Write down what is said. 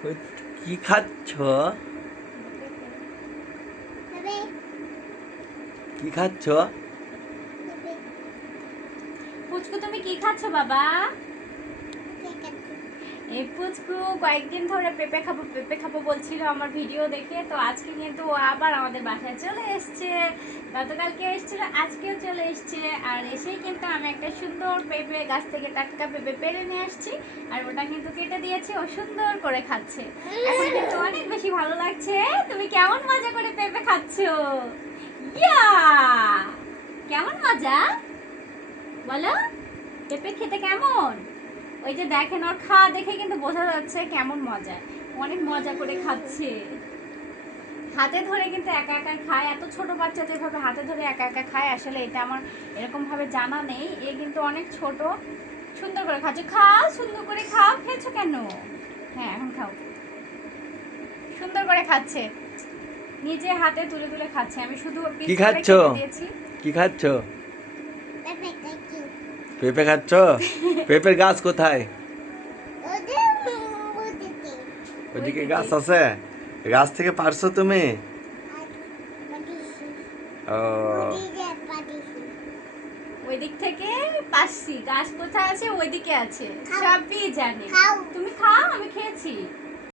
কি খাচ্ছ? কি খাচ্ছ? পুচকু তুমি কি খাচ্ছ বাবা? এই পুচকু কয়েকদিন ধরে পেঁপে খাবো বলছিল আমার ভিডিও দেখে, তো আজকে কিন্তু ও আবার আমাদের বাসায় চলে এসছে। গতকালকে এসেছিল, আজকেও চলে এসছে। আর এসেই কিন্তু আমি একটা সুন্দর পেঁপে গাছ থেকে টাটকা পেঁপে পেড়ে নিয়ে আসছি, আর ওটা কিন্তু কেটে দিয়েছি, ও সুন্দর করে খাচ্ছে। এখন কিন্তু অনেক বেশি ভালো লাগছে। তুমি কেমন মজা করে পেঁপে খাচ্ছো? ইয়া, কেমন মজা বলো, পেঁপে খেতে কেমন? ওই যে দেখেন, ওর খাওয়া দেখে কিন্তু বোঝা যাচ্ছে কেমন মজা। অনেক মজা করে খাচ্ছে, হাতে ধরে কিন্তু একা একা খায়। এত ছোট বাচ্চা তো এভাবে হাতে ধরে একা একা খায়, আসলে এটা আমার এরকম ভাবে জানা নেই। এ কিন্তু অনেক ছোট, সুন্দর করে খাচ্ছে। খাও, সুন্দর করে খাও। খেয়েছো কেন? হ্যাঁ, এখন খাও। সুন্দর করে খাচ্ছে, নিজে হাতে তুলে তুলে খাচ্ছে। আমি শুধু কি পিস করে খাচ্ছ? কেটে দিয়েছি। কি খাচ্ছ? পেঁপে খাচ্ছ? পেঁপের গাছ কোথায়? ওইদিকে ওইদিকে গাছ আছে? গাছ থেকে পারছো তুমি? ও, ওই দিক থেকে পাচ্ছি। গাছ কোথায় আছে? ওইদিকে আছে, সবই জানি। তুমি খাও, আমি খেয়েছি।